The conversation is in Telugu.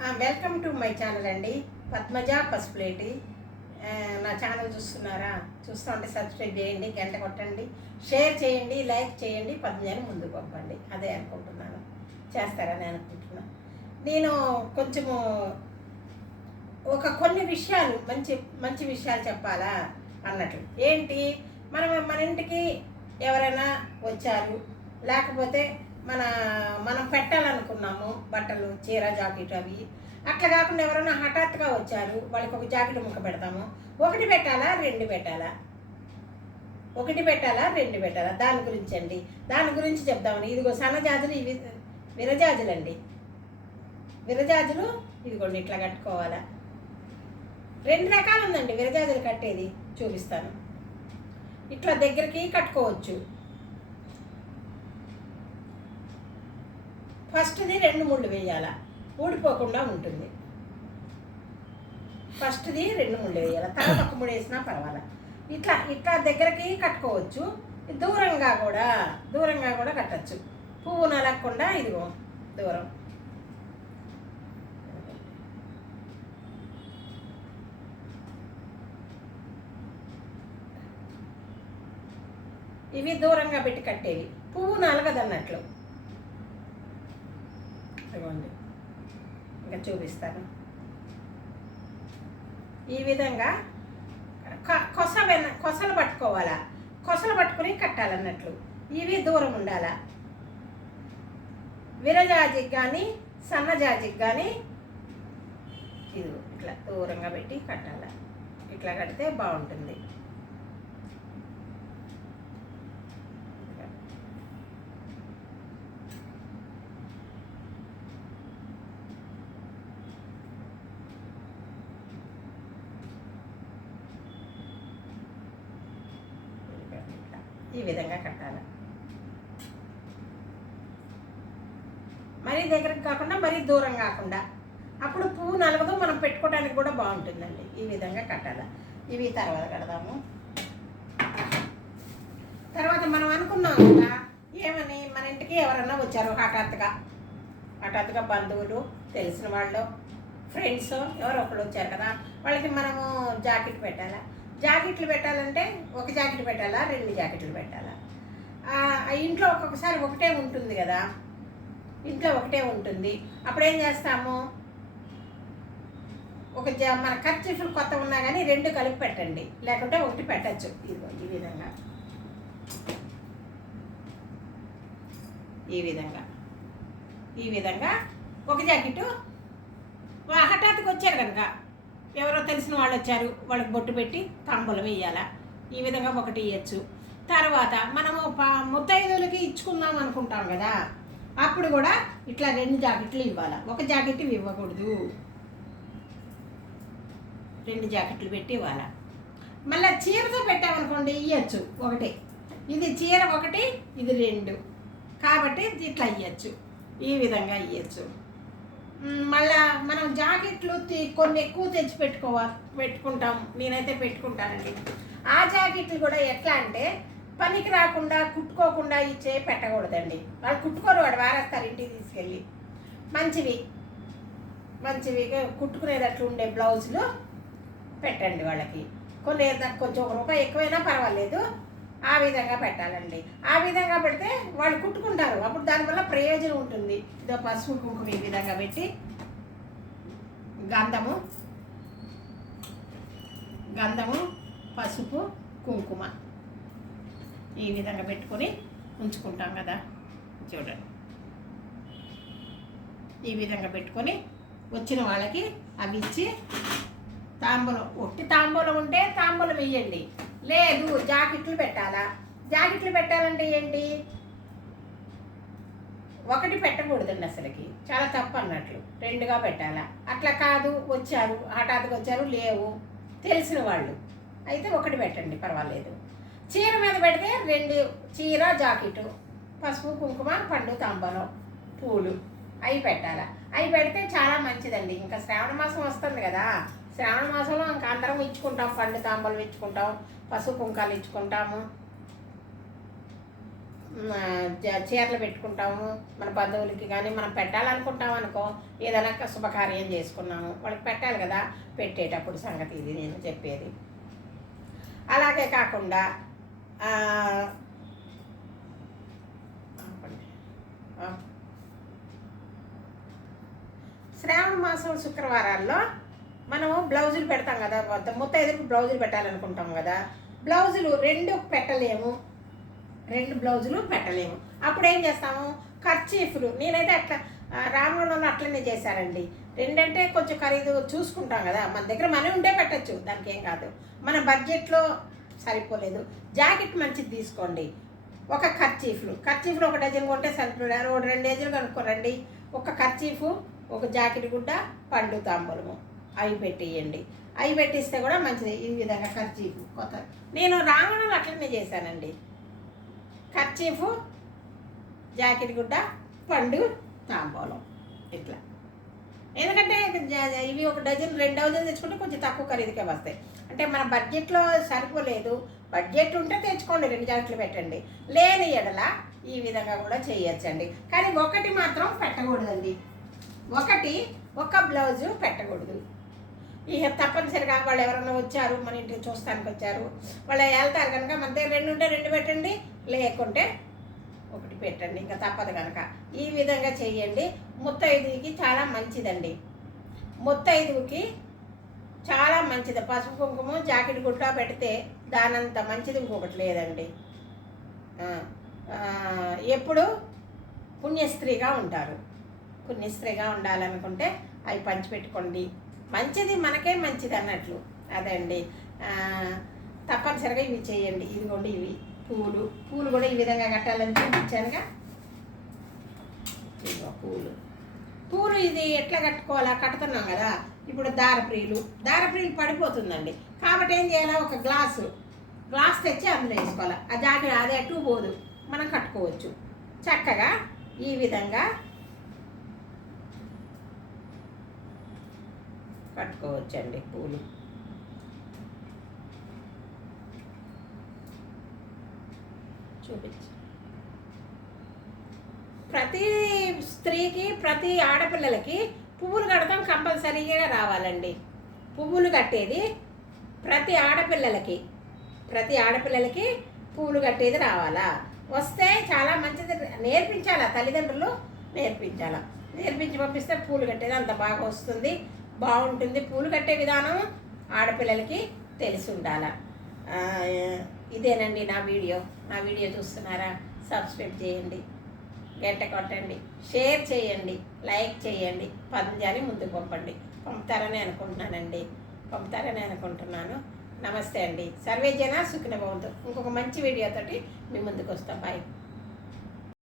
వెల్కమ్ టు మై ఛానల్ అండి. పద్మజ పసుపులేటి నా ఛానల్ చూస్తున్నారా? చూస్తూ ఉంటే సబ్స్క్రైబ్ చేయండి గంట కొట్టండి. షేర్ చేయండి లైక్ చేయండి పద్మజని ముందుకు పంపండి. అదే అనుకుంటున్నాను. చేస్తారని అనుకుంటున్నాను నేను కొంచెము ఒక కొన్ని విషయాలు మంచి మంచి విషయాలు చెప్పాలా అన్నట్లు ఏంటి? మనం మన ఇంటికి ఎవరైనా వచ్చారు లేకపోతే మన మనం పెట్టాలనుకున్నాము బట్టలు చీర జాకెట్ అవి. అట్లా కాకుండా ఎవరైనా హఠాత్తుగా వచ్చారు వాళ్ళకి ఒక జాకెట్ ముక్క పెడతాము. ఒకటి పెట్టాలా రెండు పెట్టాలా? ఒకటి పెట్టాలా రెండు పెట్టాలా? దాని గురించి అండి. దాని గురించి చెప్దామని. ఇదిగో సన్నజాజులు ఇవి విరజాజులు అండి విరజాజులు ఇదిగోండి ఇట్లా కట్టుకోవాలా. రెండు రకాలు ఉందండి విరజాజులు కట్టేది. చూపిస్తాను. ఇట్లా దగ్గరికి కట్టుకోవచ్చు. ఫస్ట్ది రెండు ముళ్ళు వేయాల. ఊడిపోకుండా ఉంటుంది. ఫస్ట్ది రెండు ముళ్ళు వేయాలి. తర్వాత ఒక ముడి వేసినా పర్వాలేదు ఇట్లా ఇట్లా దగ్గరికి కట్టుకోవచ్చు. దూరంగా కూడా దూరంగా కూడా కట్టచ్చు. పువ్వు నలగకుండా ఇదిగో దూరం. ఇవి దూరంగా పెట్టి కట్టేవి. పువ్వు నలగదన్నట్లు ఇదిగోండి ఇంకా చూపిస్తాను. ఈ విధంగా కొస వెన కొసలు పట్టుకోవాలా? కొసలు పట్టుకుని కట్టాలన్నట్లు. ఇవి దూరం ఉండాలా? విరజాజికి కానీ సన్నజాజికి కానీ ఇది ఇట్లా దూరంగా పెట్టి కట్టాల? ఇట్లా కడితే బాగుంటుంది. ఈ విధంగా కట్టాలి. మరీ దగ్గరకు కాకుండా మరీ దూరం కాకుండా అప్పుడు పువ్వు నలగదు మనం పెట్టుకోవడానికి కూడా బాగుంటుందండి. ఈ విధంగా కట్టాలి. ఇవి తర్వాత కడదాము. తర్వాత మనం అనుకున్నాం కదా ఏమని మన ఇంటికి ఎవరన్నా వచ్చారు హఠాత్తుగా? హఠాత్తుగా బంధువులు తెలిసిన వాళ్ళు ఫ్రెండ్స్ ఎవరో ఒకళ్ళు వచ్చారు కదా వాళ్ళకి మనము జాకెట్ పెట్టాలా? జాకెట్లు పెట్టాలంటే ఒక జాకెట్ పెట్టాలా రెండు జాకెట్లు పెట్టాలా? ఆ ఇంట్లో ఒక్కొక్కసారి ఒకటే ఉంటుంది కదా? ఇంట్లో ఒకటే ఉంటుంది. అప్పుడు ఏం చేస్తాము? ఒక జా మన ఖర్చులు కొత్త ఉన్నా కానీ రెండు కలిపి పెట్టండి. లేకుంటే ఒకటి పెట్టచ్చు. ఇదిగో ఈ విధంగా. ఈ విధంగా. ఈ విధంగా ఒక జాకెట్ హఠాత్కి వచ్చారు కనుక. ఎవరో తెలిసిన వాళ్ళు వచ్చారు వాళ్ళకి బొట్టు పెట్టి తాంబూలం వేయాలా? ఈ విధంగా ఒకటి ఇవ్వచ్చు తర్వాత మనము పా ముత్తైదులకి ఇచ్చుకుందాం అనుకుంటాం కదా అప్పుడు కూడా ఇట్లా రెండు జాకెట్లు ఇవ్వాలి? ఒక జాకెట్ ఇవ్వకూడదు. రెండు జాకెట్లు పెట్టి ఇవ్వాలి? మళ్ళీ చీరతో పెట్టామనుకోండి ఇవ్వచ్చు ఒకటి. ఇది చీర ఒకటి ఇది రెండు. కాబట్టి ఇట్లా ఇవ్వచ్చు ఈ విధంగా ఇవ్వచ్చు మళ్ళా మనం జాకెట్లు తి- కొన్ని ఎక్కువ తెచ్చి పెట్టుకోవా పెట్టుకుంటాం. నేనైతే పెట్టుకుంటానండి. ఆ జాకెట్లు కూడా ఎట్లా అంటే పనికి రాకుండా కుట్టుకోకుండా ఇచ్చే పెట్టకూడదండి. వాళ్ళు కుట్టుకోరు వాడు వారేస్తారు ఇంటికి తీసుకెళ్ళి. మంచివి. మంచివి కుట్టుకునేటట్లు ఉండే బ్లౌజులు పెట్టండి వాళ్ళకి. కొన్ని కొంచెం ఒక రూపాయి ఎక్కువైనా పర్వాలేదు. ఆ విధంగా పెట్టాలండి. ఆ విధంగా పెడితే వాళ్ళు కుట్టుకుంటారు. అప్పుడు దానివల్ల ప్రయోజనం ఉంటుంది. ఇదో పసుపు కుంకుమ ఈ విధంగా పెట్టి గంధము గంధము పసుపు కుంకుమ ఈ విధంగా పెట్టుకొని ఉంచుకుంటాం కదా. చూడండి. ఈ విధంగా పెట్టుకొని వచ్చిన వాళ్ళకి అవి ఇచ్చి తాంబూలం ఒట్టి తాంబూలం ఉంటే తాంబూలం వేయండి. లేదు జాకెట్లు పెట్టాలా? జాకెట్లు పెట్టాలంటే ఏంటి? ఒకటి పెట్టకూడదండి అసలుకి. చాలా తప్పు అన్నట్లు. రెండుగా పెట్టాలా? అట్లా కాదు వచ్చారు హఠాత్తుగా వచ్చారు లేవు. తెలిసిన వాళ్ళు. అయితే ఒకటి పెట్టండి పర్వాలేదు. చీర మీద పెడితే రెండు చీర జాకెట్ పసుపు కుంకుమ పండు తాంబలం పూలు. అవి పెట్టాలా? అవి పెడితే చాలా మంచిదండి. ఇంకా శ్రావణ మాసం వస్తుంది కదా. శ్రావణ మాసంలో ఇంకా అందరం ఇచ్చుకుంటాం పండు తాంబలు ఇచ్చుకుంటాం పసుపు కుంకాలు ఇచ్చుకుంటాము. చీరలు పెట్టుకుంటాము. మన బంధువులకి కానీ మనం పెట్టాలనుకుంటాం అనుకో ఏదైనా శుభకార్యం చేసుకున్నాము. వాళ్ళకి పెట్టాలి కదా పెట్టేటప్పుడు సంగతి ఇది నేను చెప్పేది. అలాగే కాకుండా శ్రావణ మాసం శుక్రవారాల్లో మనము బ్లౌజులు పెడతాం కదా మొత్తం ముత్తైదులకు బ్లౌజులు పెట్టాలనుకుంటాం కదా బ్లౌజులు రెండు పెట్టలేము. రెండు బ్లౌజులు పెట్టలేము. అప్పుడు ఏం చేస్తాము? ఖర్చీఫ్లు. నేనైతే అట్లా ఆ, అట్లనే చేశానండి. రెండంటే కొంచెం ఖరీదు చూసుకుంటాం కదా. మన దగ్గర మనీ ఉంటే పెట్టచ్చు దానికి ఏం కాదు. మన బడ్జెట్లో సరిపోలేదు. జాకెట్ మంచిది తీసుకోండి. ఒక ఖర్చీఫ్లు. ఖర్చీఫ్లు ఒక డజన్ కొంటే సరిపోయారు ఒక రెండు డజన్లు కనుక్కోరండి. ఒక ఖర్చీఫ్ ఒక జాకెట్ గుడ్డ పండు తాంబూలము. అవి పెట్టేయండి. అవి పెట్టిస్తే కూడా మంచిది. ఈ విధంగా ఖర్చీఫ్ కొత్త. నేను రావణం అట్లనే చేశానండి. ఖర్చీఫ్ జాకెట్ గుడ్డ పండు తాంబూలం. ఇట్లా. ఎందుకంటే ఇవి ఒక డజన్ రెండు డజన్ తెచ్చుకుంటే కొంచెం తక్కువ ఖరీదుకే వస్తాయి. అంటే మన బడ్జెట్లో సరిపోలేదు. బడ్జెట్ ఉంటే తెచ్చుకోండి. రెండు జాకెట్లు పెట్టండి. లేని ఎడల ఈ విధంగా కూడా చేయొచ్చండి. కానీ ఒకటి మాత్రం పెట్టకూడదండి. ఒకటి ఒక బ్లౌజు పెట్టకూడదు. ఇక తప్పనిసరిగా వాళ్ళు ఎవరైనా వచ్చారు మన ఇంటికి చూస్తానికి వచ్చారు వాళ్ళు వెళ్తారు కనుక మన దగ్గర రెండు ఉంటే రెండు పెట్టండి లేకుంటే ఒకటి పెట్టండి ఇంకా తప్పదు కనుక. ఈ విధంగా చేయండి ముత్తైదుకి చాలా మంచిదండి. ముత్తైదుకి చాలా మంచిది. పసుపు కుంకుమ జాకెట్ గుడ్డ పెడితే దానంత మంచిది ఇంకొకటి లేదండి. ఎప్పుడు పుణ్యస్త్రీగా ఉంటారు. పుణ్యస్త్రీగా ఉండాలనుకుంటే అవి పంచిపెట్టుకోండి. మంచిది మనకే మంచిది అన్నట్లు. అదండి. అండి తప్పనిసరిగా ఇవి చేయండి. ఇదిగోండి ఇవి. పూలు. పూలు కూడా ఈ విధంగా కట్టాలని చూపించానుగా. పూలు. పూలు ఇది ఎట్లా కట్టుకోవాలా? కట్టుతున్నాం కదా. ఇప్పుడు దారప్రియులు. దారప్రియులు పడిపోతుందండి. కాబట్టి ఏం చేయాలా? ఒక గ్లాసు. గ్లాస్ తెచ్చి అందులో వేసుకోవాలి. ఆ జాకెట్ అదే అటు పోదు. మనం కట్టుకోవచ్చు. చక్కగా ఈ విధంగా కట్టుకోవచ్చండి పూలు చూపించు. ప్రతి స్త్రీకి ప్రతి ఆడపిల్లలకి పువ్వులు కడతాం కంపల్సరీగా రావాలండి. పువ్వులు కట్టేది ప్రతి ఆడపిల్లలకి ప్రతి ఆడపిల్లలకి పువ్వులు కట్టేది రావాలా? వస్తే చాలా మంచిది. నేర్పించాలా? తల్లిదండ్రులు నేర్పించాలా? నేర్పించి పంపిస్తే పూలు కట్టేది అంత బాగా వస్తుంది. బాగుంటుంది. పూలు కట్టే విధానం ఆడపిల్లలకి తెలిసి ఉండాల ఇదేనండి నా వీడియో. నా వీడియో చూస్తున్నారా? సబ్స్క్రైబ్ చేయండి. గంట కొట్టండి. షేర్ చేయండి. లైక్ చేయండి. పదంజాని ముందుకు పంపండి. పంపుతారని అనుకుంటున్నానండి. పంపుతారని అనుకుంటున్నాను. నమస్తే అండి. సర్వే జన సుఖిన భవంతు ఇంకొక మంచి వీడియోతోటి మీ ముందుకు వస్తాం బాయ్